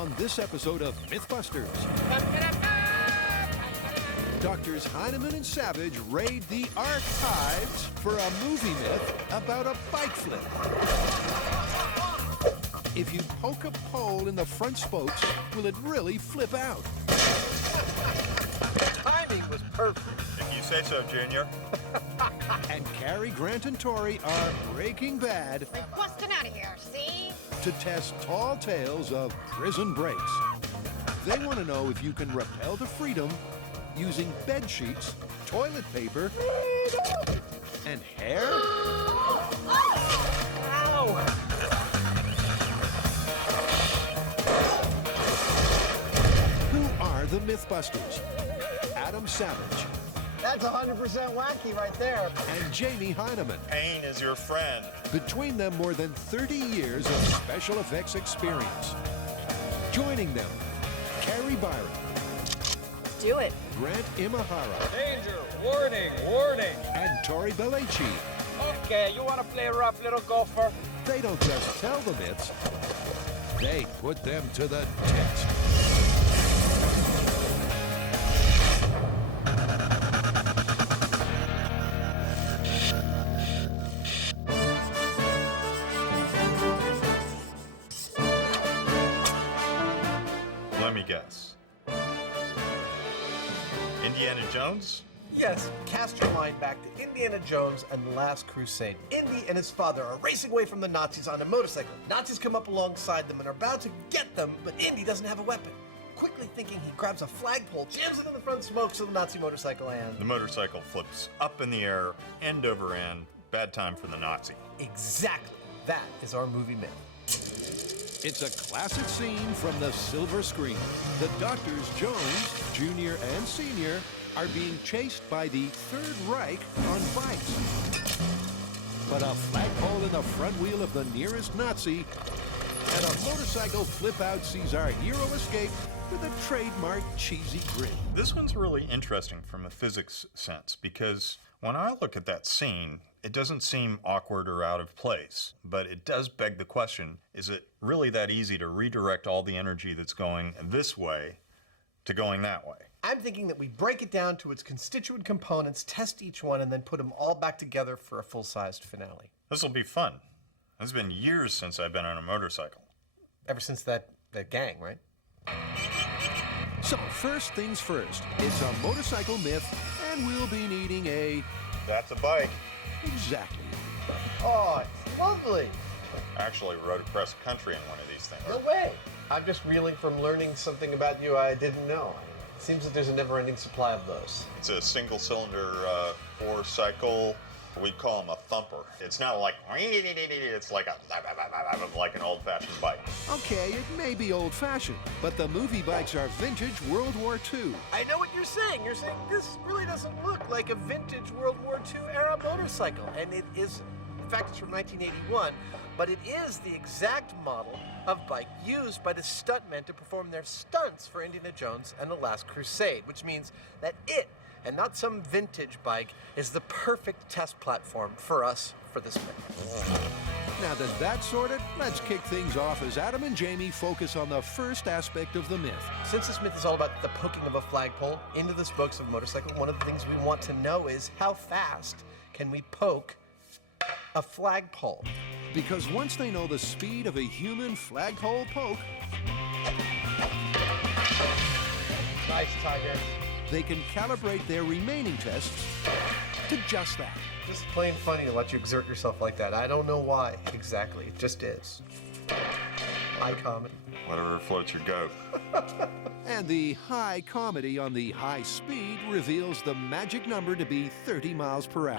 On this episode of MythBusters, Doctors Heineman and Savage raid the archives for a movie myth about a bike flip. If you poke a pole in the front spokes, will it really flip out? Timing was perfect. If you say so, Junior. And Cary Grant and Tori are Breaking Bad We're busting out of here, see? to test tall tales of prison breaks. They want to know if you can rappel to freedom using bed sheets, toilet paper, and hair? Ow! Who are the MythBusters? Adam Savage That's 100% wacky right there. and Jamie Heineman. Pain is your friend. Between them, more than 30 years of special effects experience. Joining them, Carrie Byron, Do it. Grant Imahara, Danger! Warning! Warning! and Tori Belleci. Okay, you want to play rough, little gopher? They don't just tell the myths, they put them to the test. Let me guess. Indiana Jones? Yes, cast your mind back to Indiana Jones and the Last Crusade. Indy and his father are racing away from the Nazis on a motorcycle. Nazis come up alongside them and are about to get them, but Indy doesn't have a weapon. Quickly thinking, he grabs a flagpole, jams it in the front spokes of the Nazi motorcycle, The and... motorcycle flips up in the air, end over end. Bad time for the Nazi. Exactly. That is our movie myth. It's a classic scene from the silver screen. The Doctors Jones, Jr. and Sr., are being chased by the Third Reich on bikes. But a flagpole in the front wheel of the nearest Nazi and a motorcycle flip-out sees our hero escape with a trademark cheesy grin. This one's really interesting from a physics sense because when I look at that scene, it doesn't seem awkward or out of place, but it does beg the question, is it really that easy to redirect all the energy that's going this way to going that way? I'm thinking that we break it down to its constituent components, test each one, and then put them all back together for a full-sized finale. This will be fun. It's been years since I've been on a motorcycle. Ever since that gang, right? So first things first, it's a motorcycle myth, and we'll be needing a... That's a bike. exactly. Oh, it's lovely. I actually rode across the country in one of these things. No way. I'm just reeling from learning something about you I didn't know. It seems that there's a never-ending supply of those. It's a single-cylinder four-cycle. We call them a thumper. It's not like it's like an old-fashioned bike. Okay, it may be old-fashioned, but the movie bikes are vintage World War II. I know what you're saying. You're saying this really doesn't look like a vintage World War II era motorcycle, and it is. In fact, it's from 1981, but it is the exact model of bike used by the stuntmen to perform their stunts for Indiana Jones and the Last Crusade, which means that it, and not some vintage bike, is the perfect test platform for us for this myth. Now that that's sorted, let's kick things off as Adam and Jamie focus on the first aspect of the myth. Since this myth is all about the poking of a flagpole into the spokes of a motorcycle, one of the things we want to know is how fast can we poke a flagpole? Because once they know the speed of a human flagpole poke, Nice, Tiger. they can calibrate their remaining tests to just that. Just plain funny to let you exert yourself like that. I don't know why exactly. It just is. High comedy. Whatever floats your goat. And the high comedy on the high speed reveals the magic number to be 30 miles per hour.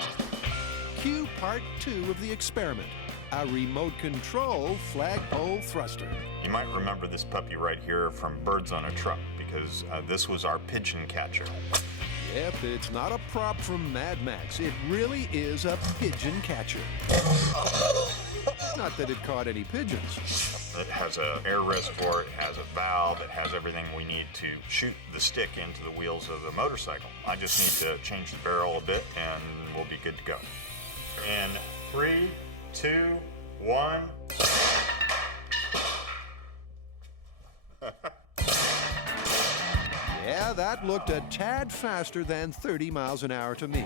Cue part 2 of the experiment, a remote control flagpole thruster. You might remember this puppy right here from Birds on a Truck because this was our pigeon catcher. Yep, it's not a prop from Mad Max. It really is a pigeon catcher. Not that it caught any pigeons. It has an air reservoir, it has a valve, it has everything we need to shoot the stick into the wheels of the motorcycle. I just need to change the barrel a bit and we'll be good to go. In 3, 2, 1. Yeah, that looked a tad faster than 30 miles an hour to me.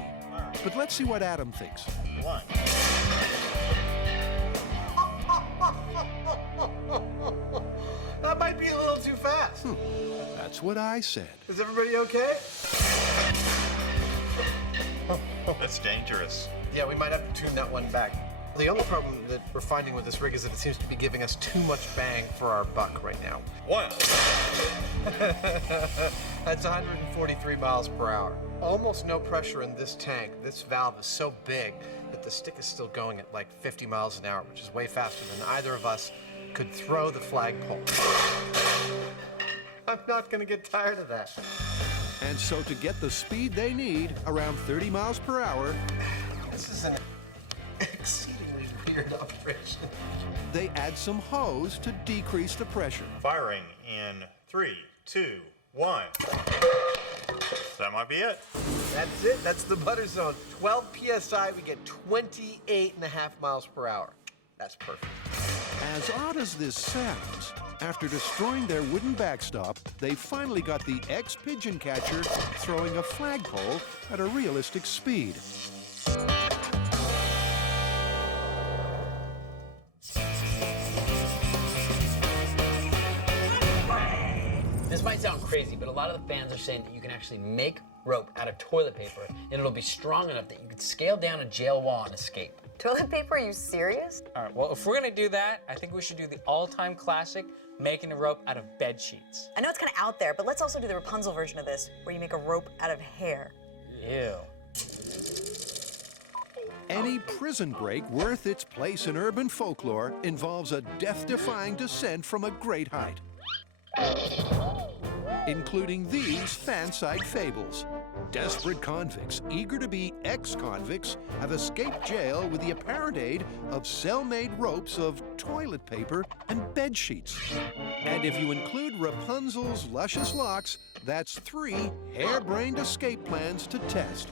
But let's see what Adam thinks. One. That might be a little too fast. That's what I said. Is everybody okay? That's dangerous. Yeah, we might have to tune that one back. The only problem that we're finding with this rig is that it seems to be giving us too much bang for our buck right now. One. That's 143 miles per hour. Almost no pressure in this tank. This valve is so big that the stick is still going at like 50 miles an hour, which is way faster than either of us could throw the flagpole. I'm not gonna get tired of that. And so to get the speed they need, around 30 miles per hour, This is an exceedingly weird operation. they add some hose to decrease the pressure. Firing in 3, 2, 1. That might be it. That's it. That's the butter zone. 12 PSI, we get 28.5 miles per hour. That's perfect. As odd as this sounds, after destroying their wooden backstop, they finally got the ex-pigeon catcher throwing a flagpole at a realistic speed. This might sound crazy, but a lot of the fans are saying that you can actually make rope out of toilet paper, and it'll be strong enough that you could scale down a jail wall and escape. Toilet paper? Are you serious? All right, well, if we're gonna do that, I think we should do the all-time classic, making a rope out of bed sheets. I know it's kind of out there, but let's also do the Rapunzel version of this, where you make a rope out of hair. Ew. Any prison break worth its place in urban folklore involves a death-defying descent from a great height, including these fan-site fables. Desperate convicts, eager to be ex-convicts, have escaped jail with the apparent aid of cell-made ropes of toilet paper and bed sheets. And if you include Rapunzel's luscious locks, that's 3 harebrained escape plans to test.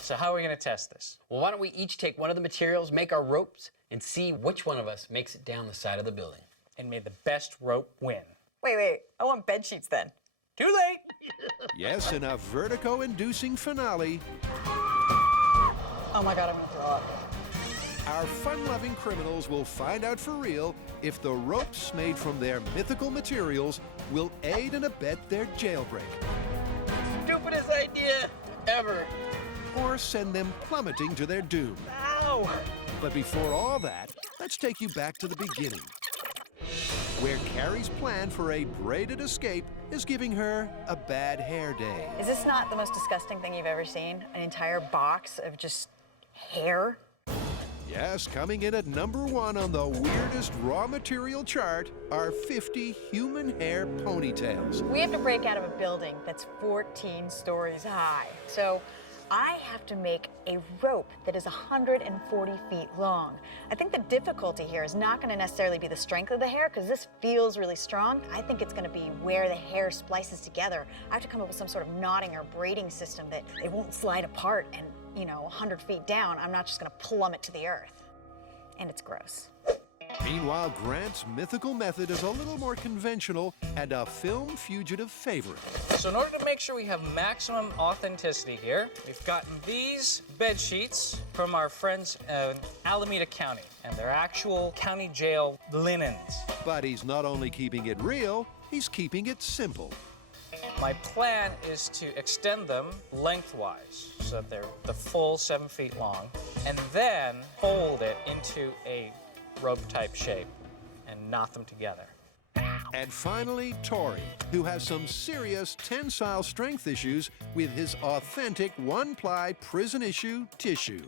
So how are we gonna test this? Well, why don't we each take one of the materials, make our ropes, and see which one of us makes it down the side of the building. And may the best rope win. Wait, I want bed sheets then. Too late! Yes, in a vertigo-inducing finale, Oh my God, I'm gonna throw up. our fun-loving criminals will find out for real if the ropes made from their mythical materials will aid and abet their jailbreak, Stupidest idea ever. or send them plummeting to their doom. Ow! But before all that, let's take you back to the beginning, where Carrie's plan for a braided escape is giving her a bad hair day. Is this not the most disgusting thing you've ever seen? An entire box of just hair? Yes, coming in at #1 on the weirdest raw material chart are 50 human hair ponytails. We have to break out of a building that's 14 stories high. So I have to make a rope that is 140 feet long. I think the difficulty here is not going to necessarily be the strength of the hair, because this feels really strong. I think it's going to be where the hair splices together. I have to come up with some sort of knotting or braiding system that it won't slide apart and, 100 feet down, I'm not just going to plummet to the earth. And it's gross. Meanwhile, Grant's mythical method is a little more conventional and a film fugitive favorite. So in order to make sure we have maximum authenticity here, we've gotten these bed sheets from our friends in Alameda County, and they're actual county jail linens. But he's not only keeping it real, he's keeping it simple. My plan is to extend them lengthwise so that they're the full 7 feet long, and then fold it into a rope-type shape and knot them together. And finally, Tori, who has some serious tensile strength issues with his authentic one-ply prison-issue tissue.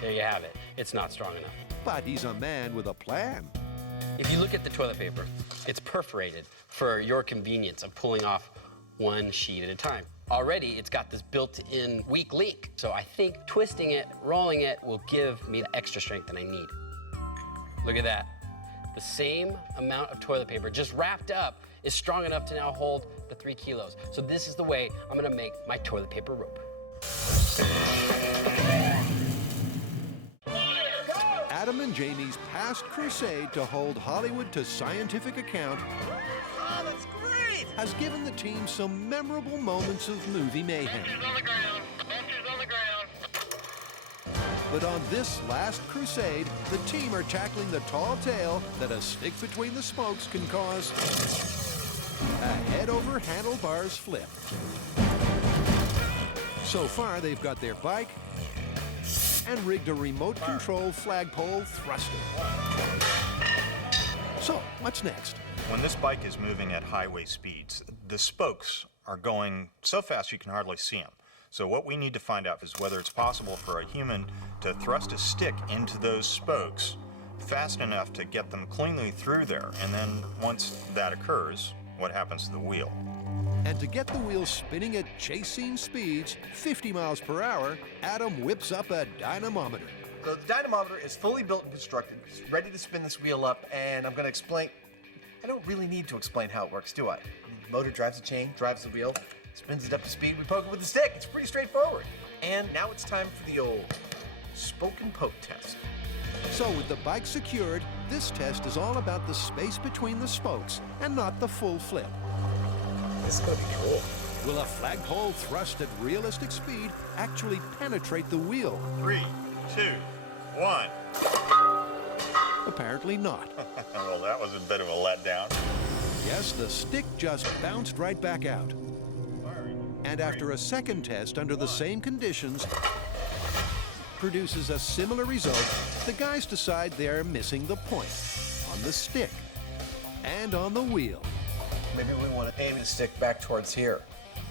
There you have it. It's not strong enough. But he's a man with a plan. If you look at the toilet paper, it's perforated for your convenience of pulling off one sheet at a time. Already, it's got this built-in weak link. So I think twisting it, rolling it, will give me the extra strength that I need. Look at that. The same amount of toilet paper, just wrapped up, is strong enough to now hold the 3 kilos. So this is the way I'm gonna make my toilet paper rope. Adam and Jamie's past crusade to hold Hollywood to scientific account Oh, that's great! has given the team some memorable moments of movie mayhem. Bunches on the ground. Bunches on the ground. But on this last crusade, the team are tackling the tall tale that a stick between the spokes can cause a head-over handlebars flip. So far, they've got their bike and rigged a remote control flagpole thruster. So, what's next? When this bike is moving at highway speeds, the spokes are going so fast you can hardly see them. So what we need to find out is whether it's possible for a human to thrust a stick into those spokes fast enough to get them cleanly through there. And then once that occurs, what happens to the wheel? And to get the wheel spinning at chase scene speeds, 50 miles per hour, Adam whips up a dynamometer. So the dynamometer is fully built and constructed. It's ready to spin this wheel up, and I'm going to explain. I don't really need to explain how it works, do I? The motor drives the chain, drives the wheel, spins it up to speed, we poke it with the stick. It's pretty straightforward. And now it's time for the old spoke and poke test. So with the bike secured, this test is all about the space between the spokes and not the full flip. This is going to be cool. Will a flagpole thrust at realistic speed actually penetrate the wheel? 3, 2, 1. Apparently not. Well, that was a bit of a letdown. Yes, the stick just bounced right back out. And after a second test under the same conditions produces a similar result, the guys decide they're missing the point on the stick and on the wheel. Maybe we want to aim the stick back towards here.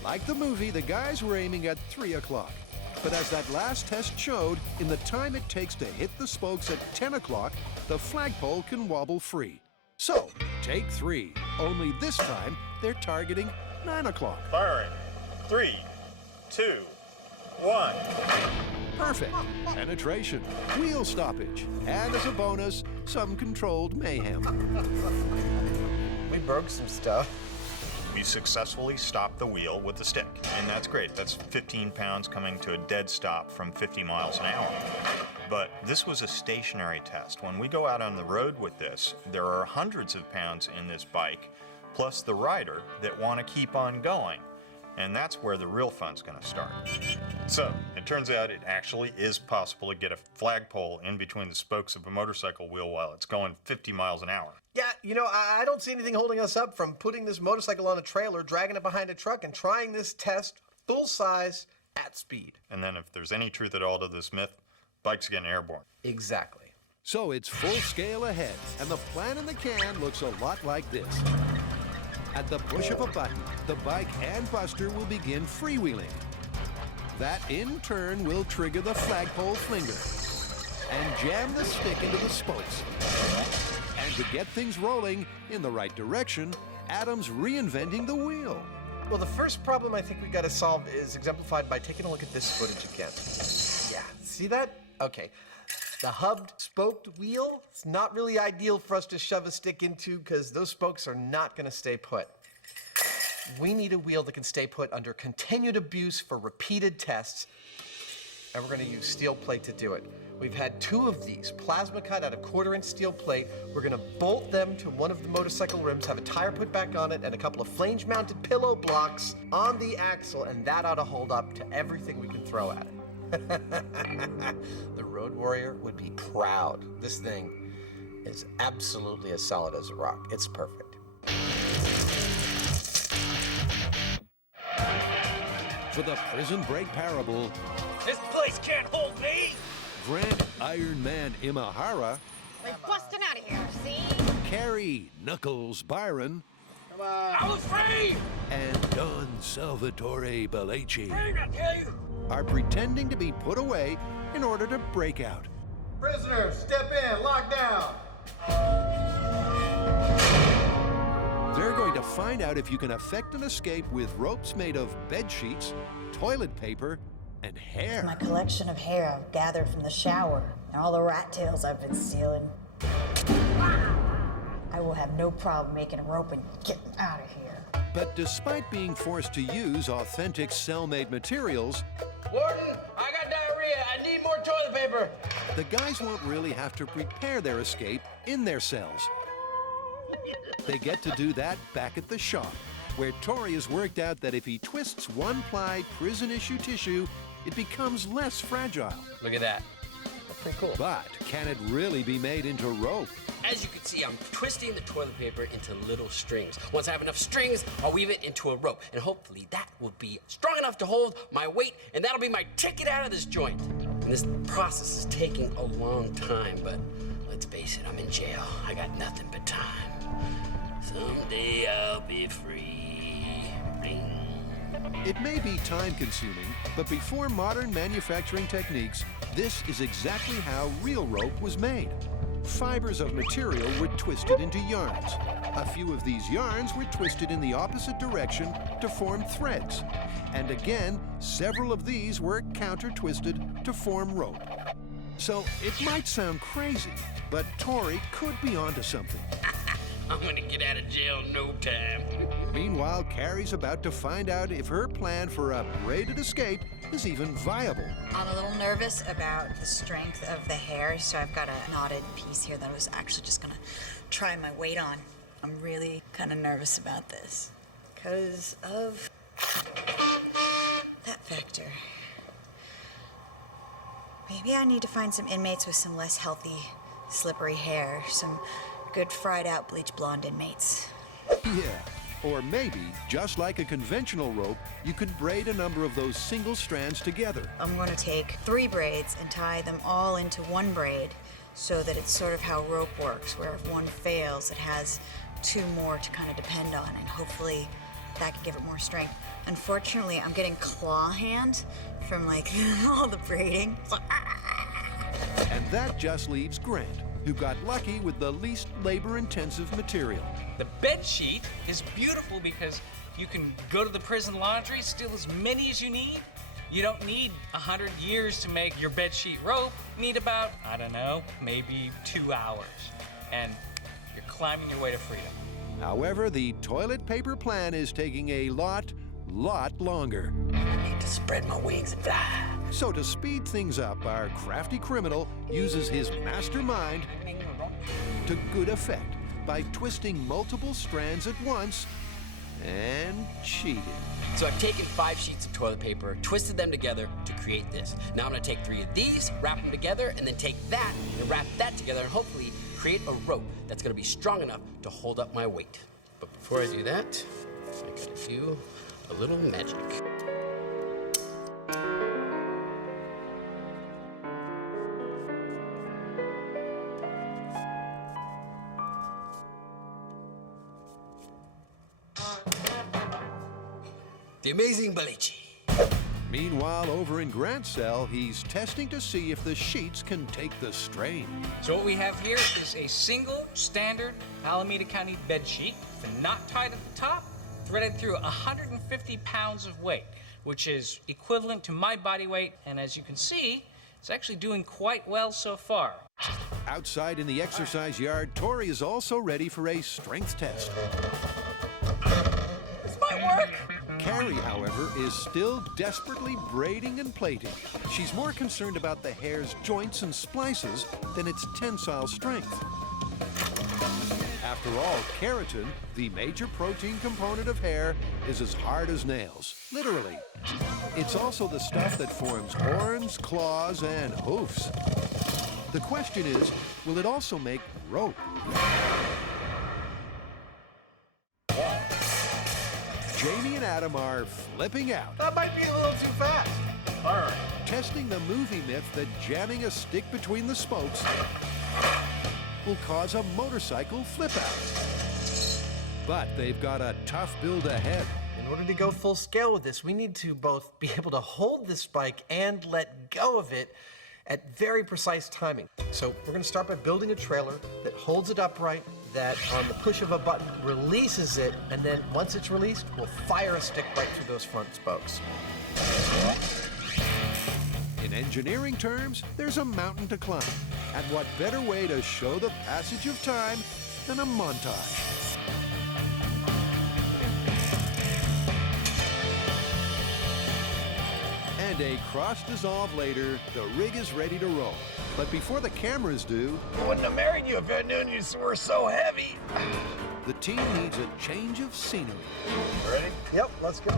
Like the movie, the guys were aiming at 3 o'clock. But as that last test showed, in the time it takes to hit the spokes at 10 o'clock, the flagpole can wobble free. So, take 3. Only this time, they're targeting 9 o'clock. Firing. 3, 2, 1. Perfect. Penetration, wheel stoppage, and as a bonus, some controlled mayhem. We broke some stuff. We successfully stopped the wheel with the stick, and that's great. That's 15 pounds coming to a dead stop from 50 miles an hour. But this was a stationary test. When we go out on the road with this, there are hundreds of pounds in this bike, plus the rider that want to keep on going. And that's where the real fun's going to start. So, it turns out it actually is possible to get a flagpole in between the spokes of a motorcycle wheel while it's going 50 miles an hour. Yeah, you know, I don't see anything holding us up from putting this motorcycle on a trailer, dragging it behind a truck, and trying this test full size at speed. And then if there's any truth at all to this myth, bikes getting airborne. Exactly. So it's full scale ahead, and the plan in the can looks a lot like this. At the push of a button, the bike and Buster will begin freewheeling. That in turn will trigger the flagpole flinger and jam the stick into the spokes. And to get things rolling in the right direction, Adam's reinventing the wheel. Well, the first problem I think we got to solve is exemplified by taking a look at this footage again. Yeah, see that? Okay. The hubbed spoked wheel, it's not really ideal for us to shove a stick into because those spokes are not going to stay put. We need a wheel that can stay put under continued abuse for repeated tests, and we're going to use steel plate to do it. We've had 2 of these, plasma cut out of 1/4-inch steel plate. We're going to bolt them to one of the motorcycle rims, have a tire put back on it, and a couple of flange-mounted pillow blocks on the axle, and that ought to hold up to everything we can throw at it. The Road Warrior would be proud. This thing is absolutely as solid as a rock. It's perfect. For the Prison Break parable, This place can't hold me! Grant Iron Man Imahara, We're busting out of here, see? Carrie Knuckles Byron, I was free! and Don Salvatore Belleci Free, I tell you! are pretending to be put away in order to break out. Prisoners, step in, lock down. They're going to find out if you can effect an escape with ropes made of bed sheets, toilet paper, and hair. My collection of hair I've gathered from the shower and all the rat tails I've been stealing. I will have no problem making a rope and getting out of here. But despite being forced to use authentic cell-made materials, Warden, I got diarrhea. I need more toilet paper. the guys won't really have to prepare their escape in their cells. They get to do that back at the shop, where Tori has worked out that if he twists one-ply prison-issue tissue, it becomes less fragile. Look at that. That's pretty cool. But can it really be made into rope? As you can see, I'm twisting the toilet paper into little strings. Once I have enough strings, I'll weave it into a rope, and hopefully that will be strong enough to hold my weight, and that'll be my ticket out of this joint. And this process is taking a long time, but let's face it, I'm in jail. I got nothing but time. Someday I'll be free. Ring. It may be time-consuming, but before modern manufacturing techniques, this is exactly how real rope was made. Fibers of material were twisted into yarns. A few of these yarns were twisted in the opposite direction to form threads. And again, several of these were counter-twisted to form rope. So it might sound crazy, but Tori could be onto something. I'm gonna get out of jail in no time. Meanwhile, Carrie's about to find out if her plan for a braided escape is even viable. I'm a little nervous about the strength of the hair, so I've got a knotted piece here that I was actually just gonna try my weight on. I'm really kind of nervous about this because of that factor. Maybe I need to find some inmates with some less healthy, slippery hair, some good fried out bleach blonde inmates. Yeah. Or maybe, just like a conventional rope, you could braid a number of those single strands together. I'm going to take 3 braids and tie them all into one braid so that it's sort of how rope works, where if one fails, it has 2 more to kind of depend on, and hopefully that can give it more strength. Unfortunately, I'm getting claw hand from like all the braiding. And that just leaves Grant, who got lucky with the least labor-intensive material. The bed sheet is beautiful because you can go to the prison laundry, steal as many as you need. You don't need 100 years to make your bed sheet rope. You need about, I don't know, maybe 2 hours. And you're climbing your way to freedom. However, the toilet paper plan is taking a lot longer. I need to spread my wings and fly. So to speed things up, our crafty criminal uses his mastermind to good effect by twisting multiple strands at once and cheating. So I've taken 5 sheets of toilet paper, twisted them together to create this. Now I'm gonna take 3 of these, wrap them together, and then take that and wrap that together and hopefully create a rope that's gonna be strong enough to hold up my weight. But before I do that, I gotta do a little magic. The amazing Balici. Meanwhile, over in Grant's cell, he's testing to see if the sheets can take the strain. So what we have here is a single standard Alameda County bed sheet, the knot tied at the top, threaded through 150 pounds of weight, which is equivalent to my body weight, and as you can see, it's actually doing quite well so far. Outside in the exercise yard, Tori is also ready for a strength test. This might work. Carrie, however, is still desperately braiding and plaiting. She's more concerned about the hair's joints and splices than its tensile strength. After all, keratin, the major protein component of hair, is as hard as nails, literally. It's also the stuff that forms horns, claws, and hoofs. The question is, will it also make rope? Jamie and Adam are flipping out, That might be a little too fast. All right. testing the movie myth that jamming a stick between the spokes will cause a motorcycle flip out. But they've got a tough build ahead. In order to go full scale with this, we need to both be able to hold this bike and let go of it at very precise timing. So we're going to start by building a trailer that holds it upright, that on the push of a button releases it, and then once it's released, we'll fire a stick right through those front spokes. In engineering terms, there's a mountain to climb. And what better way to show the passage of time than a montage? And a cross-dissolve later, the rig is ready to roll. But before the cameras do, I wouldn't have married you if I knew you were so heavy. the team needs a change of scenery. Ready? Yep, let's go.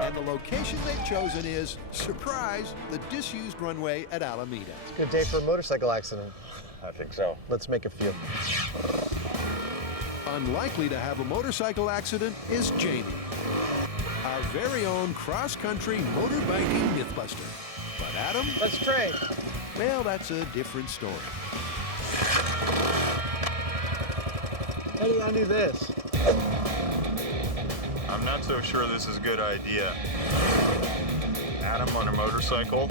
And the location they've chosen is, surprise, the disused runway at Alameda. It's a good day for a motorcycle accident. I think so. Let's make a few. Unlikely to have a motorcycle accident is Jamie, our very own cross-country motorbiking mythbuster. But Adam, Let's trade. well, that's a different story. How do you undo this? I'm not so sure this is a good idea. Adam on a motorcycle.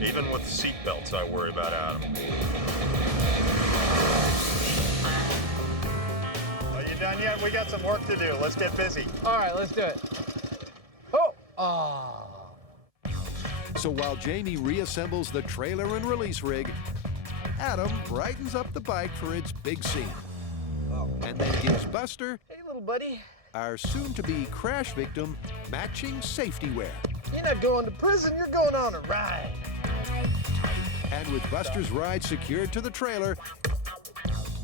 Even with seat belts, I worry about Adam. Are you done yet? We got some work to do. Let's get busy. All right, let's do it. Oh! So while Jamie reassembles the trailer and release rig, Adam brightens up the bike for its big scene. And then gives Buster, Hey, little buddy. our soon-to-be crash victim, matching safety wear. You're not going to prison, you're going on a ride. And with Buster's ride secured to the trailer,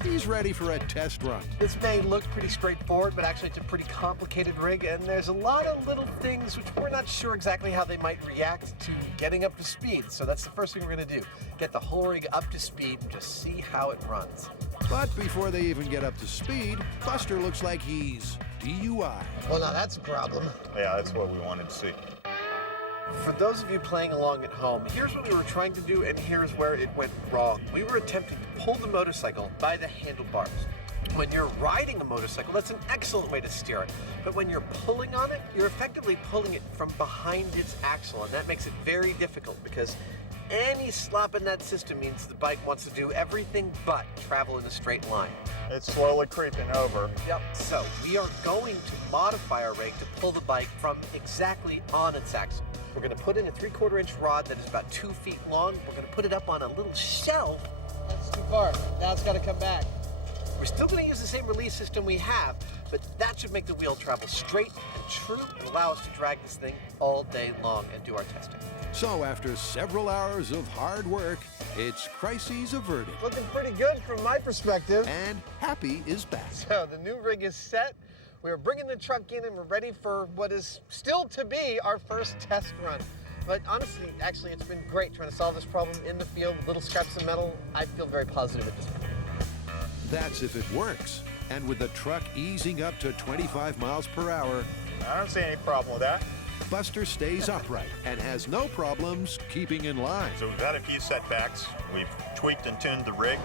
he's ready for a test run. This may look pretty straightforward, but actually it's a pretty complicated rig, and there's a lot of little things which we're not sure exactly how they might react to getting up to speed. So that's the first thing we're gonna do. Get the whole rig up to speed and just see how it runs. But before they even get up to speed, Buster looks like he's DUI. Well, now that's a problem. Yeah, that's what we wanted to see. For those of you playing along at home, here's what we were trying to do, and here's where it went wrong. We were attempting to pull the motorcycle by the handlebars. When you're riding a motorcycle, that's an excellent way to steer it. But when you're pulling on it, you're effectively pulling it from behind its axle, and that makes it very difficult because any slop in that system means the bike wants to do everything but travel in a straight line. It's slowly creeping over. Yep, so we are going to modify our rig to pull the bike from exactly on its axle. We're gonna put in a 3/4 inch rod that is about 2 feet long. We're gonna put it up on a little shelf. That's too far. Now it's gotta come back. We're still gonna use the same release system we have, but that should make the wheel travel straight and true and allow us to drag this thing all day long and do our testing. So after several hours of hard work, it's crises averted. Looking pretty good from my perspective. And Happy is back. So the new rig is set. We are bringing the truck in and we're ready for what is still to be our first test run. But honestly, actually, it's been great trying to solve this problem in the field with little scraps of metal. I feel very positive at this point. That's if it works. And with the truck easing up to 25 miles per hour, I don't see any problem with that. Buster stays upright and has no problems keeping in line. So we've had a few setbacks. We've tweaked and tuned the rig.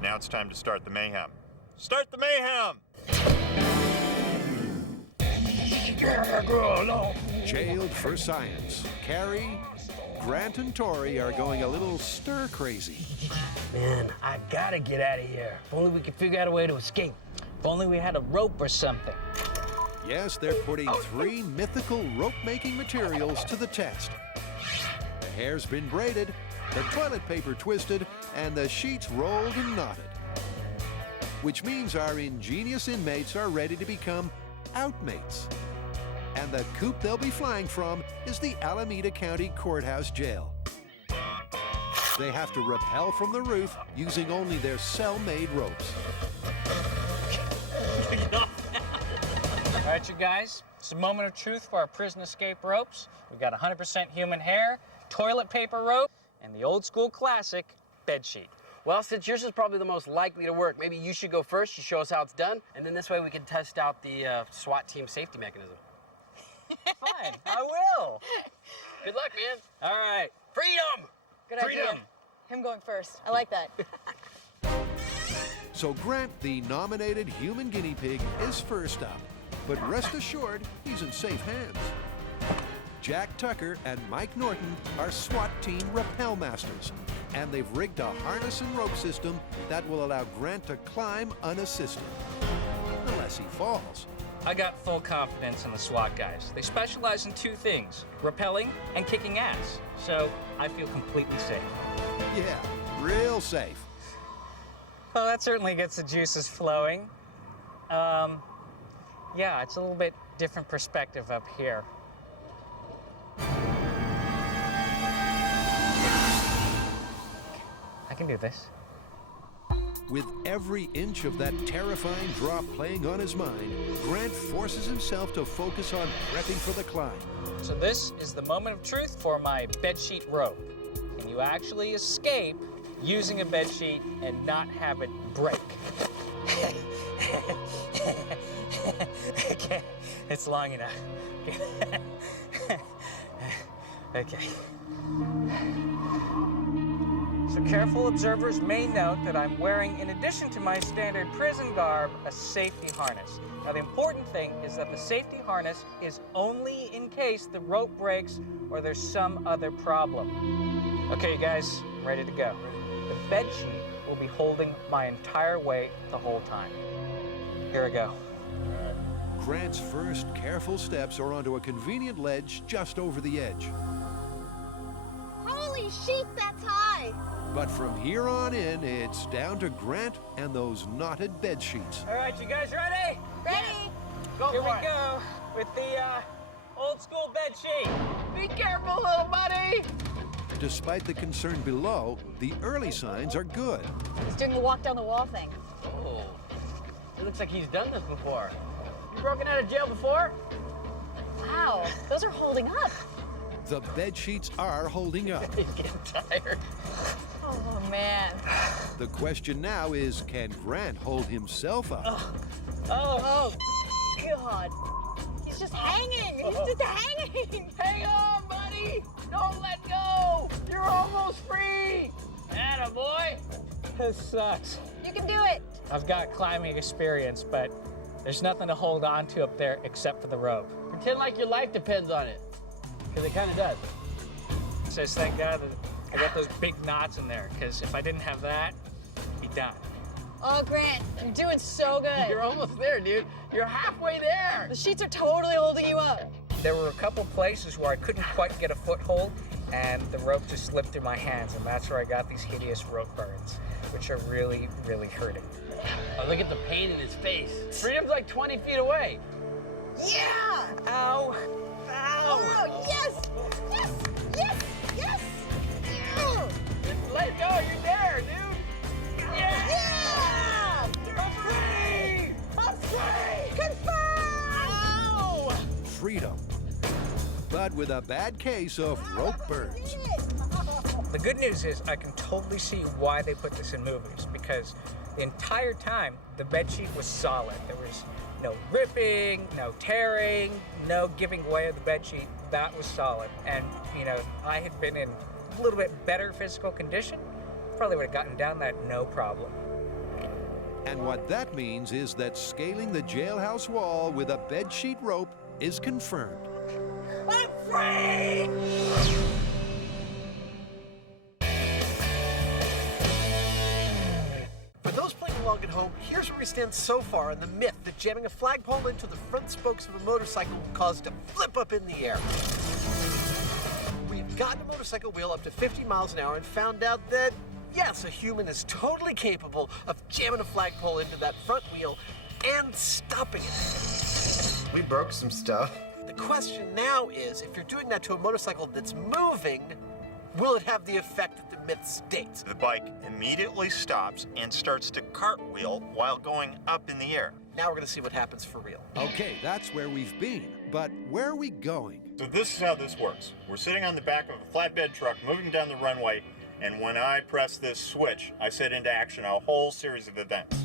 Now it's time to start the mayhem. Start the mayhem! Jailed for science. Carrie, Grant, and Tori are going a little stir crazy. Man, I gotta get out of here. If only we could figure out a way to escape. If only we had a rope or something. Yes, they're putting 3 mythical rope-making materials to the test. The hair's been braided, the toilet paper twisted, and the sheets rolled and knotted. Which means our ingenious inmates are ready to become outmates. And the coop they'll be flying from is the Alameda County Courthouse Jail. They have to rappel from the roof using only their cell-made ropes. All right, you guys, it's a moment of truth for our prison escape ropes. We've got 100% human hair, toilet paper rope, and the old school classic, bed sheet. Well, since yours is probably the most likely to work, maybe you should go first. You show us how it's done, and then this way we can test out the SWAT team safety mechanism. Fine, I will. Good luck, man. All right. Freedom! Good Freedom. idea. Him going first. I like that. So Grant, the nominated human guinea pig, is first up. But rest assured, he's in safe hands. Jack Tucker and Mike Norton are SWAT team rappel masters, and they've rigged a harness and rope system that will allow Grant to climb unassisted. Unless he falls. I got full confidence in the SWAT guys. They specialize in 2 things, rappelling and kicking ass. So I feel completely safe. Yeah, real safe. Well, that certainly gets the juices flowing. Yeah, it's a little bit different perspective up here. I can do this. With every inch of that terrifying drop playing on his mind, Grant forces himself to focus on prepping for the climb. So this is the moment of truth for my bedsheet rope. Can you actually escape using a bedsheet and not have it break? Okay, it's long enough. Okay. So careful observers may note that I'm wearing, in addition to my standard prison garb, a safety harness. Now the important thing is that the safety harness is only in case the rope breaks or there's some other problem. Okay, you guys, I'm ready to go. The bed sheet will be holding my entire weight the whole time. Here I go. Grant's first careful steps are onto a convenient ledge just over the edge. Holy sheep, that's high! But from here on in, it's down to Grant and those knotted bed sheets. All right, you guys ready? Ready? Go Here for we it. go with the old school bed sheet. Be careful, little buddy. Despite the concern below, the early signs are good. He's doing the walk down the wall thing. Oh, it looks like he's done this before. You broken out of jail before? Wow, those are holding up. The bed sheets are holding up. He's getting tired. Oh, man. The question now is, can Grant hold himself up? Oh, God. He's just hanging. He's just hanging. Hang on, buddy! Don't let go! You're almost free! Atta boy! This sucks. You can do it. I've got climbing experience, but there's nothing to hold on to up there except for the rope. Pretend like your life depends on it. Because it kind of does. It says, thank God that I got those big knots in there, because if I didn't have that, I'd be done. Oh, Grant, you're doing so good. You're almost there, dude. You're halfway there. The sheets are totally holding you up. There were a couple places where I couldn't quite get a foothold, and the rope just slipped through my hands, and that's where I got these hideous rope burns, which are really, really hurting. Oh, look at the pain in his face. Freedom's like 20 feet away. Yeah. Ow! Ow! Oh, yes. Yes. Yes. Yes. Yeah. Let go, you're there, dude. Yeah. I'm free! I'm free! Confirmed. Ow! Freedom. But with a bad case of rope burns. The good news is I can totally see why they put this in movies, because the entire time the bedsheet was solid. There was no ripping, no tearing, no giving way of the bedsheet. That was solid. And, you know, I had been in a little bit better physical condition, probably would have gotten down that no problem. And what that means is that scaling the jailhouse wall with a bedsheet rope is confirmed. I'm free! For those playing along at home, here's where we stand so far on the myth that jamming a flagpole into the front spokes of a motorcycle will cause it to flip up in the air. We've gotten a motorcycle wheel up to 50 miles an hour and found out that, yes, a human is totally capable of jamming a flagpole into that front wheel and stopping it. We broke some stuff. The question now is, if you're doing that to a motorcycle that's moving, will it have the effect that the myth states? The bike immediately stops and starts to cartwheel while going up in the air. Now we're going to see what happens for real. Okay, that's where we've been. But where are we going? So this is how this works. We're sitting on the back of a flatbed truck moving down the runway, and when I press this switch, I set into action a whole series of events.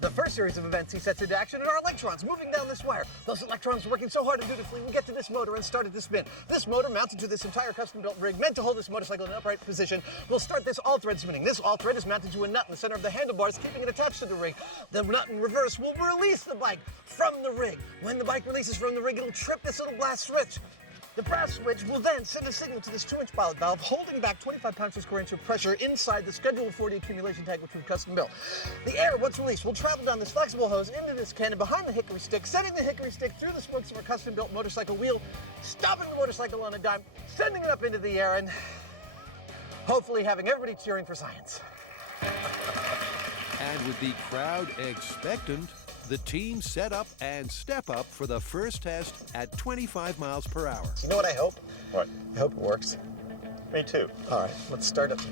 The first series of events he sets into action are our electrons moving down this wire. Those electrons working so hard and dutifully will get to this motor and start it to spin. This motor, mounted to this entire custom-built rig meant to hold this motorcycle in an upright position, will start this all-thread spinning. This all-thread is mounted to a nut in the center of the handlebars, keeping it attached to the rig. The nut in reverse will release the bike from the rig. When the bike releases from the rig, it'll trip this little blast switch. The brass switch will then send a signal to this 2-inch pilot valve, holding back 25 pounds per square inch of pressure inside the scheduled 40 accumulation tank, which we've custom built. The air, once released, will travel down this flexible hose into this cannon behind the hickory stick, sending the hickory stick through the spokes of our custom built motorcycle wheel, stopping the motorcycle on a dime, sending it up into the air, and hopefully having everybody cheering for science. And with the crowd expectant, The team set up and step up for the first test at 25 miles per hour. You know what I hope? What? I hope it works. Me too. All right, let's start it.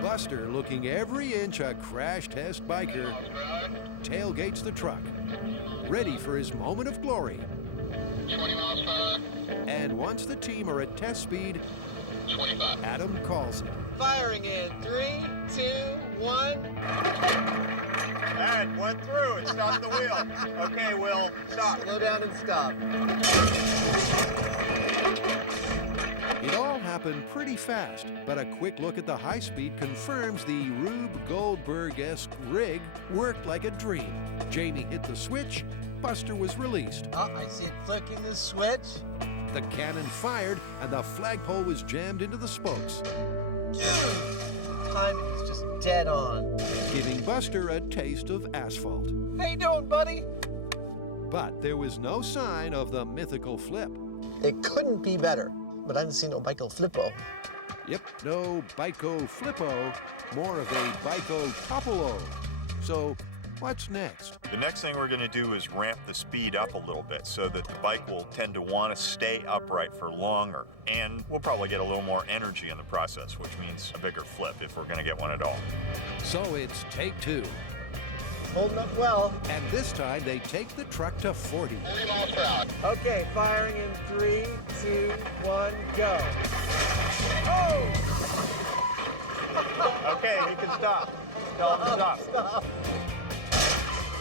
Buster, looking every inch a crash test biker, tailgates the truck, ready for his moment of glory. 20 miles per hour. And once the team are at test speed, 25. Adam calls it. Firing in 3, 2, 1. And went through. It stopped the wheel. Okay, Will, stop. Slow down and stop. It all happened pretty fast, but a quick look at the high speed confirms the Rube Goldberg-esque rig worked like a dream. Jamie hit the switch, Buster was released. Oh, I see it flicking the switch. The cannon fired, and the flagpole was jammed into the spokes, Timing is just dead on. giving Buster a taste of asphalt. How you doing, buddy? But there was no sign of the mythical flip. It couldn't be better, but I didn't see no Michael Flippo. Yep, no Bico Flippo, more of a Bico Topolo. So, what's next? The next thing we're going to do is ramp the speed up a little bit so that the bike will tend to want to stay upright for longer. And we'll probably get a little more energy in the process, which means a bigger flip if we're going to get one at all. So it's take two. Holding up well. And this time they take the truck to 40. 40 miles per hour. Okay, firing in 3, 2, 1, go. Oh! Okay, you can stop. Tell them to stop. Stop.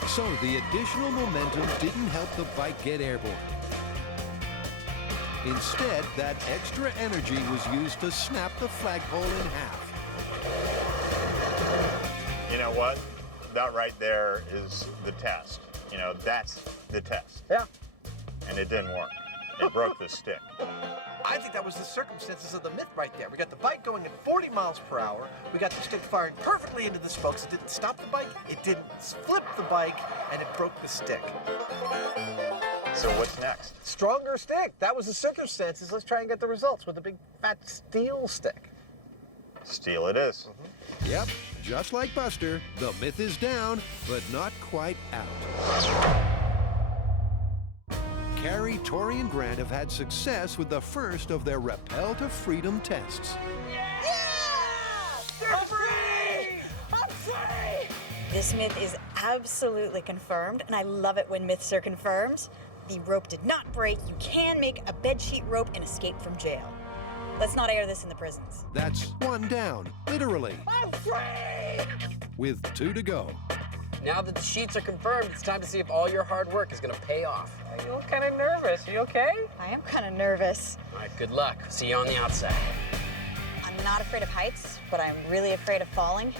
So the additional momentum didn't help the bike get airborne. Instead, that extra energy was used to snap the flagpole in half. You know what? That right there is the test. You know, that's the test. Yeah. And it didn't work. It broke the stick. I think that was the circumstances of the myth right there. We got the bike going at 40 miles per hour. We got the stick firing perfectly into the spokes. It didn't stop the bike. It didn't flip the bike, and it broke the stick. So what's next? Stronger stick. That was the circumstances. Let's try and get the results with a big fat steel stick. Steel it is. Yep, just like Buster, the myth is down, but not quite out. Carrie, Tori, and Grant have had success with the first of their Rappel to Freedom tests. I'm free! I'm free! This myth is absolutely confirmed, and I love it when myths are confirmed. The rope did not break. You can make a bedsheet rope and escape from jail. Let's not air this in the prisons. That's one down, literally, I'm free! with 2 to go. Now that the sheets are confirmed, it's time to see if all your hard work is going to pay off. You look kind of nervous. Are you okay? I am kind of nervous. All right, good luck. See you on the outside. I'm not afraid of heights, but I'm really afraid of falling.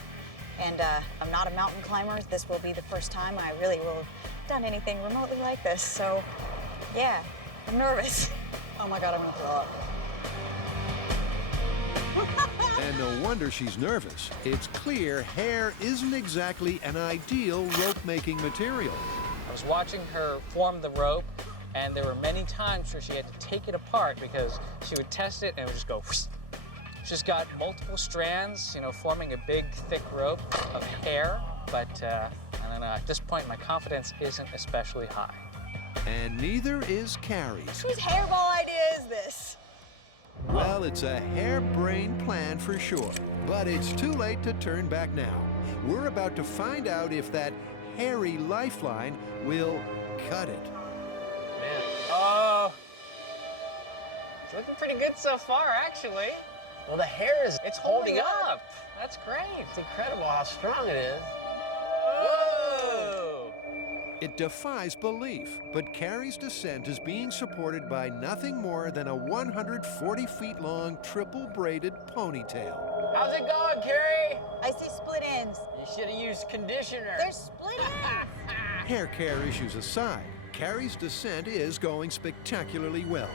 And I'm not a mountain climber. This will be the first time I really will have done anything remotely like this. So, yeah, I'm nervous. Oh my God, I'm gonna throw up. And no wonder she's nervous. It's clear hair isn't exactly an ideal rope-making material. I was watching her form the rope, and there were many times where she had to take it apart because she would test it and it would just go whoosh. She's got multiple strands, you know, forming a big, thick rope of hair, but I don't know, at this point, my confidence isn't especially high. And neither is Carrie's. Whose hairball idea is this? Well, it's a harebrained plan for sure, but it's too late to turn back now. We're about to find out if that hairy lifeline will cut it. Man, oh, it's looking pretty good so far, actually. Well, the hair is It's holding up. That's great. It's incredible how strong it is. Whoa! It defies belief, but Carrie's descent is being supported by nothing more than a 140 feet long triple braided ponytail. How's it going, Carrie? I see split ends. You should have used conditioner. They're split ends. Hair care issues aside, Carrie's descent is going spectacularly well.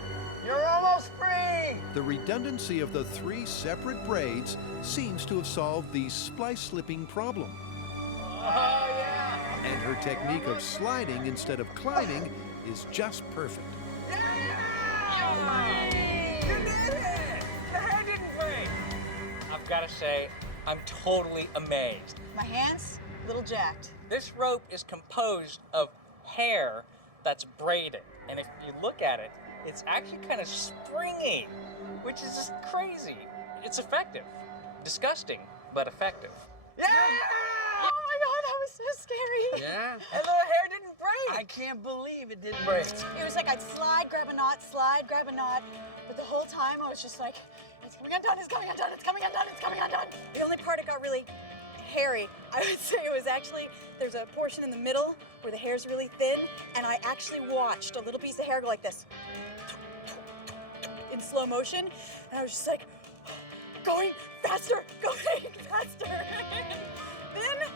You're almost free! The redundancy of the 3 separate braids seems to have solved the splice slipping problem. Oh, yeah! And her technique of sliding instead of climbing is just perfect. You did it! The hair didn't break! I've got to say, I'm totally amazed. My hands, a little jacked. This rope is composed of hair that's braided. And if you look at it, it's actually kind of springy, which is just crazy. It's effective. Disgusting, but effective. Yeah! Oh my God, that was so scary. Yeah. And the hair didn't break. I can't believe it didn't break. It was like I'd slide, grab a knot, slide, grab a knot. But the whole time I was just like, it's coming undone, it's coming undone, it's coming undone, it's coming undone. The only part it got really hairy, I would say it was actually, there's a portion in the middle where the hair's really thin, and I actually watched a little piece of hair go like this in slow motion, and I was just like, going faster, going faster. Then,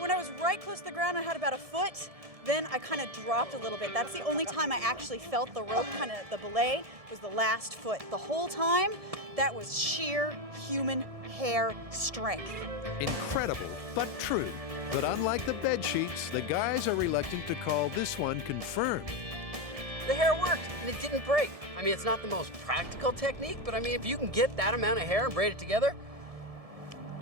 when I was right close to the ground, I had about a foot, then I kind of dropped a little bit. That's the only time I actually felt the rope, kind of the belay, was the last foot. The whole time, that was sheer human hair strength. Incredible, but true. But unlike the bed sheets, the guys are reluctant to call this one confirmed. The hair worked, and it didn't break. I mean, it's not the most practical technique, but I mean, if you can get that amount of hair and braid it together,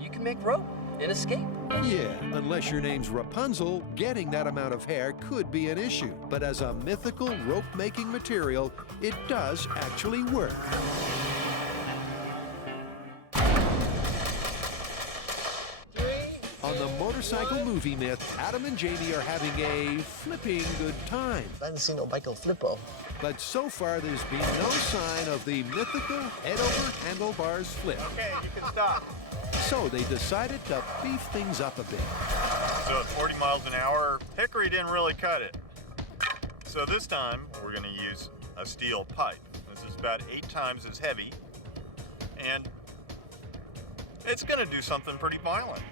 you can make rope and escape. Yeah, unless your name's Rapunzel, getting that amount of hair could be an issue. But as a mythical rope-making material, it does actually work. On the motorcycle movie myth, Adam and Jamie are having a flipping good time. I haven't seen no Michael Flippo. But so far, there's been no sign of the mythical head-over handlebars flip. Okay, you can stop. So they decided to beef things up a bit. So at 40 miles an hour, hickory didn't really cut it. So this time, we're going to use a steel pipe. This is about 8 times as heavy, and it's going to do something pretty violent.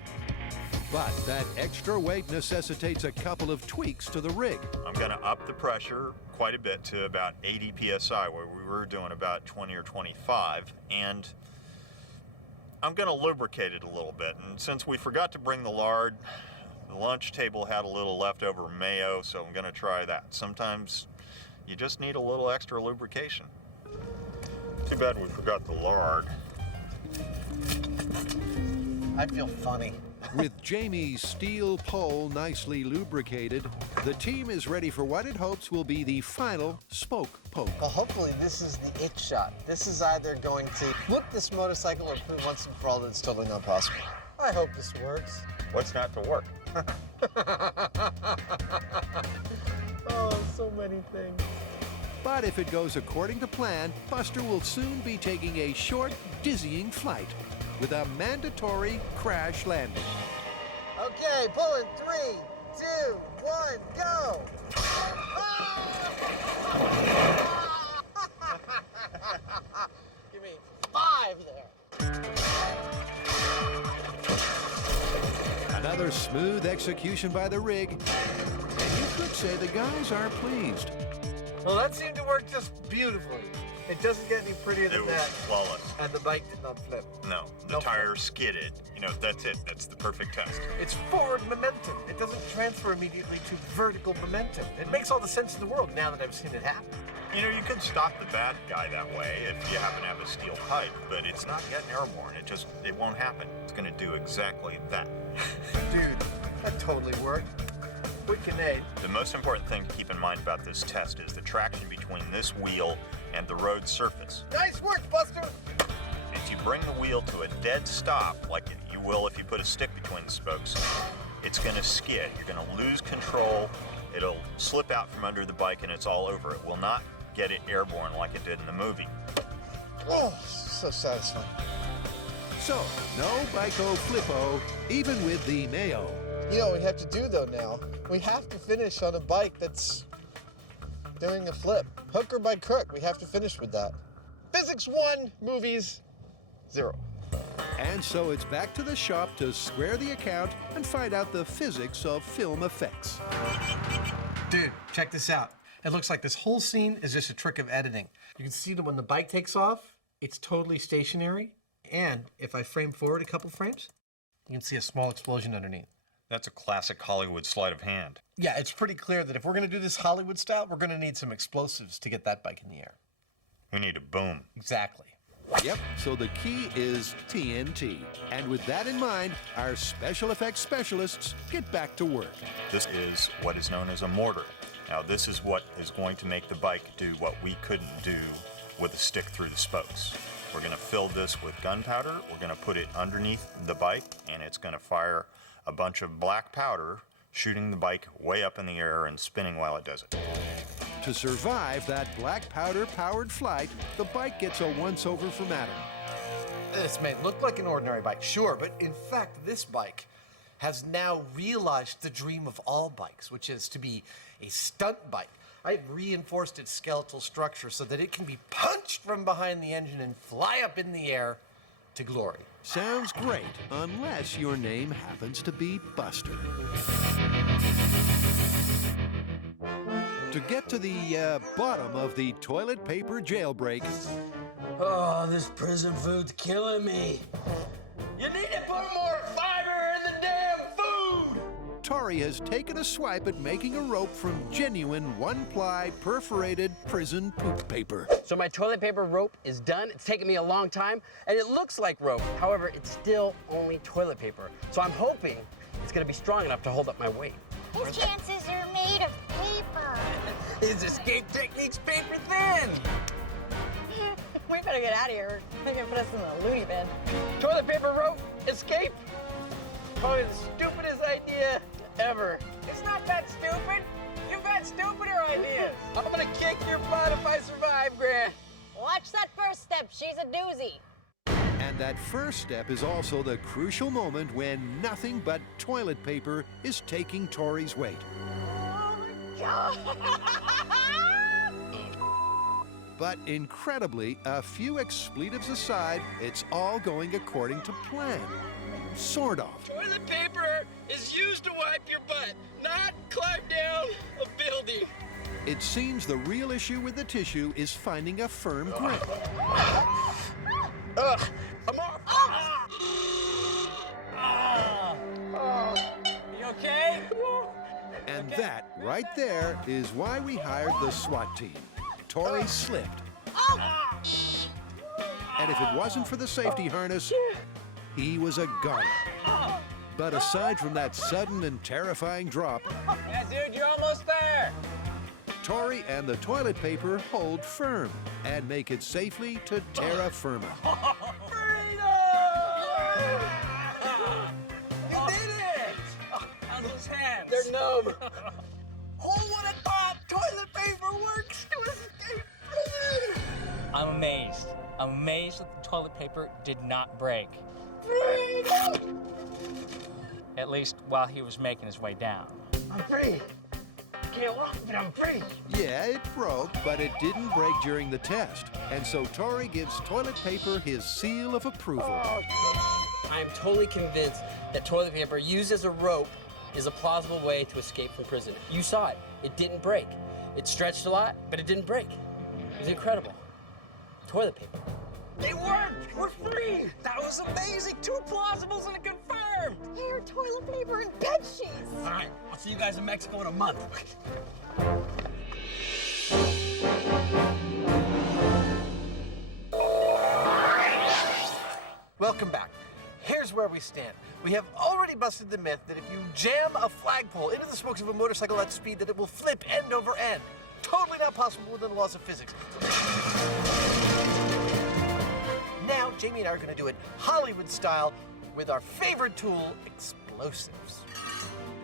But that extra weight necessitates a couple of tweaks to the rig. I'm going to up the pressure quite a bit to about 80 psi, where we were doing about 20 or 25, and I'm going to lubricate it a little bit. And since we forgot to bring the lard, the lunch table had a little leftover mayo, so I'm going to try that. Sometimes you just need a little extra lubrication. Too bad we forgot the lard. I feel funny. With Jamie's steel pole nicely lubricated, the team is ready for what it hopes will be the final spoke poke. Well, hopefully this is the it shot. This is either going to flip this motorcycle or prove once and for all that it's totally not possible. I hope this works. What's not to work? Oh, so many things. But if it goes according to plan, Buster will soon be taking a short, dizzying flight with a mandatory crash landing. Okay, pull in 3, 2, 1, go! Give me 5 there. Another smooth execution by the rig, and you could say the guys are pleased. Well, that seemed to work just beautifully. It doesn't get any prettier than It was that. flawless. And the bike did not flip. No, the No tire skidded. You know, that's it. That's the perfect test. It's forward momentum. It doesn't transfer immediately to vertical momentum. It makes all the sense in the world now that I've seen it happen. You know, you could stop the bad guy that way if you happen to have a steel pipe, but it's not getting airborne. It won't happen. It's going to do exactly that. Dude, that totally worked. Wicked A. The most important thing to keep in mind about this test is the traction between this wheel and the road surface. Nice work, Buster! If you bring the wheel to a dead stop, like you will if you put a stick between the spokes, it's going to skid. You're going to lose control. It'll slip out from under the bike and it's all over. It will not get it airborne like it did in the movie. Oh, so satisfying. So, no Biko Flippo, even with the mayo. You know what we have to do, though, now? We have to finish on a bike that's doing a flip. Hook or by crook, we have to finish with that. Physics 1, movies 0. And so it's back to the shop to square the account and find out the physics of film effects. Dude, check this out. It looks like this whole scene is just a trick of editing. You can see that when the bike takes off, it's totally stationary. And if I frame forward a couple frames, you can see a small explosion underneath. That's a classic Hollywood sleight of hand. Yeah, it's pretty clear that if we're going to do this Hollywood style, we're going to need some explosives to get that bike in the air. We need a boom. Exactly. Yep, so the key is TNT. And with that in mind, our special effects specialists get back to work. This is what is known as a mortar. Now this is what is going to make the bike do what we couldn't do with a stick through the spokes. We're going to fill this with gunpowder, we're going to put it underneath the bike, and it's going to fire a bunch of black powder, shooting the bike way up in the air and spinning while it does it. To survive that black powder-powered flight, the bike gets a once-over from Adam. This may look like an ordinary bike, sure, but in fact, this bike has now realized the dream of all bikes, which is to be a stunt bike. I've reinforced its skeletal structure so that it can be punched from behind the engine and fly up in the air to glory. Sounds great, unless your name happens to be Buster. To get to the bottom of the toilet paper jailbreak, Oh, this prison food's killing me. You need to put more fiber in the damn food! Tori has taken a swipe at making a rope from genuine one-ply perforated prison poop paper. So my toilet paper rope is done. It's taken me a long time, and it looks like rope. However, it's still only toilet paper. So I'm hoping it's gonna be strong enough to hold up my weight. His chances are made of paper. His escape technique's paper thin. We better get out of here. They're gonna put us in the loony bin. Toilet paper rope, escape. Probably the stupidest idea ever. It's not that stupid. You've got stupider ideas. I'm gonna kick your butt if I survive, Grant. Watch that first step. She's a doozy. And that first step is also the crucial moment when nothing but toilet paper is taking Tori's weight. But incredibly, a few expletives aside, it's all going according to plan. Sort of. Toilet paper is used to wipe your butt, not climb down a building. It seems the real issue with the tissue is finding a firm grip. I'm off. You okay? And that, right there, is why we hired the SWAT team. Tori slipped. And if it wasn't for the safety harness, he was a goner. But aside from that sudden and terrifying drop, Yeah, dude, you're almost there. Tori and the toilet paper hold firm and make it safely to terra firma. You did it! How's those hands? They're numb. Who would have thought toilet paper works to escape prison? I'm amazed. I'm amazed that the toilet paper did not break. At least while he was making his way down. I'm free. Can't walk, but I'm free. Yeah, it broke, but it didn't break during the test. And so Tori gives toilet paper his seal of approval. I'm totally convinced that toilet paper used as a rope is a plausible way to escape from prison. You saw it. It didn't break. It stretched a lot, but it didn't break. It was incredible. Toilet paper. It worked! We're free! That was amazing! 2 plausibles and a confirmed! Hair, toilet paper, and bed sheets. All right, I'll see you guys in Mexico in a month. Welcome back. Here's where we stand. We have already busted the myth that if you jam a flagpole into the spokes of a motorcycle at speed, that it will flip end over end. Totally not possible within the laws of physics. Now, Jamie and I are going to do it Hollywood style with our favorite tool, explosives.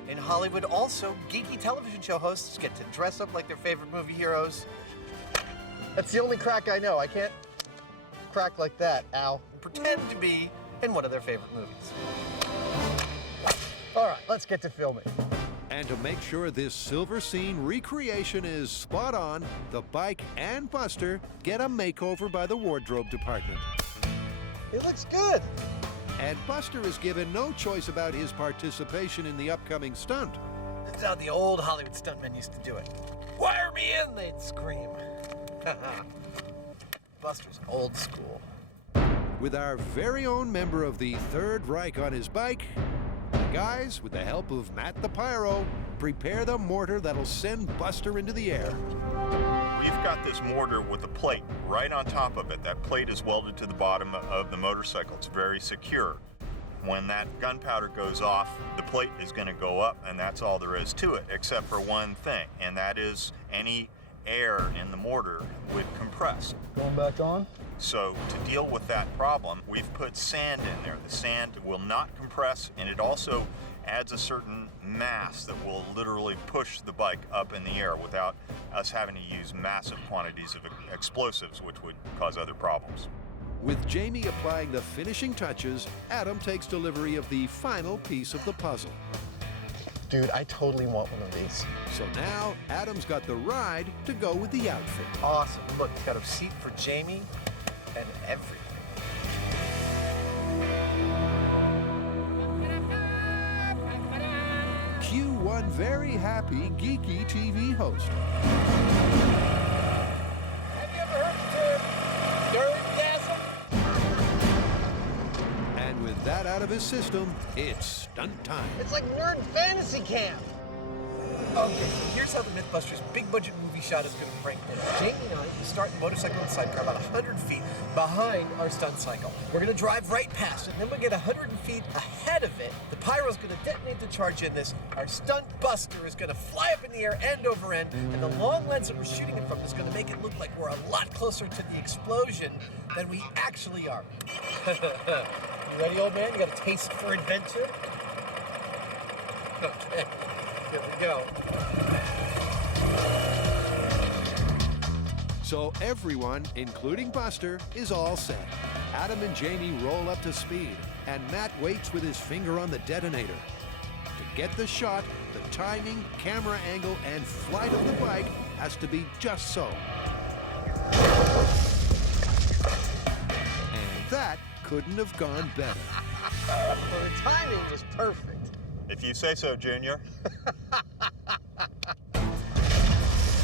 In Hollywood, also, geeky television show hosts get to dress up like their favorite movie heroes. That's the only crack I know. I can't crack like that, Al. Pretend to be in one of their favorite movies. All right, let's get to filming. And to make sure this silver scene recreation is spot on, the bike and Buster get a makeover by the wardrobe department. It looks good. And Buster is given no choice about his participation in the upcoming stunt. That's how the old Hollywood stuntmen used to do it. Wire me in, they'd scream. Buster's old school. With our very own member of the Third Reich on his bike, the guys, with the help of Matt the Pyro, prepare the mortar that'll send Buster into the air. We've got this mortar with a plate right on top of it. That plate is welded to the bottom of the motorcycle. It's very secure. When that gunpowder goes off, the plate is going to go up, and that's all there is to it, except for one thing, and that is any air in the mortar would compress. Going back on. So to deal with that problem, we've put sand in there. The sand will not compress, and it also adds a certain mass that will literally push the bike up in the air without us having to use massive quantities of explosives, which would cause other problems. With Jamie applying the finishing touches, Adam takes delivery of the final piece of the puzzle. Dude, I totally want one of these. So now, Adam's got the ride to go with the outfit. Awesome. Look, it's got a seat for Jamie and everything. Cue one very happy, geeky TV host. Have you ever heard the term nerdgasm? And with that out of his system, it's stunt time. It's like nerd fantasy camp. Okay, so here's how the MythBusters big budget movie shot is going to break down. Jamie and I will start the motorcycle and sidecar about 100 feet behind our stunt cycle. We're going to drive right past it, and then we'll get 100 feet ahead of it. The pyro's going to detonate the charge in this. Our stunt buster is going to fly up in the air end over end, and the long lens that we're shooting it from is going to make it look like we're a lot closer to the explosion than we actually are. You ready, old man? You got a taste for adventure? Okay. Here we go. So everyone, including Buster, is all set. Adam and Jamie roll up to speed, and Matt waits with his finger on the detonator. To get the shot, the timing, camera angle, and flight of the bike has to be just so. And that couldn't have gone better. Well, the timing was perfect. If you say so, Junior.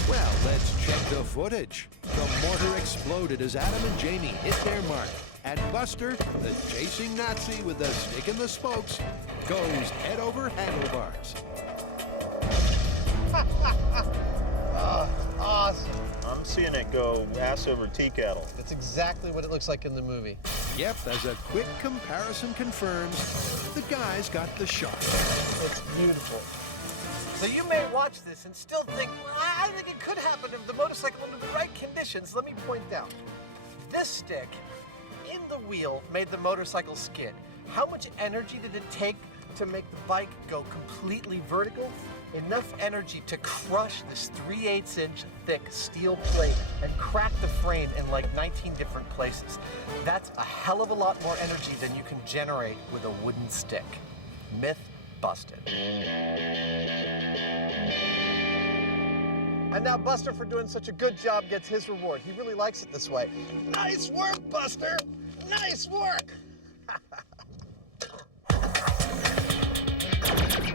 Well, let's check the footage. The mortar exploded as Adam and Jamie hit their mark. And Buster, the chasing Nazi with the stick in the spokes, goes head over handlebars. Awesome. I'm seeing it go ass over tea kettle. That's exactly what it looks like in the movie. Yep, as a quick comparison confirms, the guys got the shot. It's beautiful. So you may watch this and still think, well, I think it could happen if the motorcycle under the right conditions. Let me point out. This stick in the wheel made the motorcycle skid. How much energy did it take to make the bike go completely vertical? Enough energy to crush this 3/8-inch thick steel plate and crack the frame in like 19 different places. That's a hell of a lot more energy than you can generate with a wooden stick. Myth busted. And now Buster, for doing such a good job, gets his reward. He really likes it this way. Nice work, Buster! Nice work!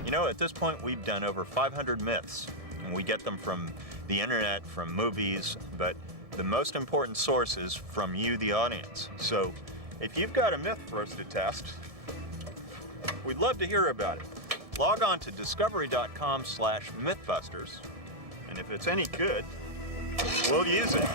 You know, at this point, we've done over 500 myths, and we get them from the internet, from movies, but the most important source is from you, the audience. So if you've got a myth for us to test, we'd love to hear about it. Log on to discovery.com/mythbusters, and if it's any good, we'll use it.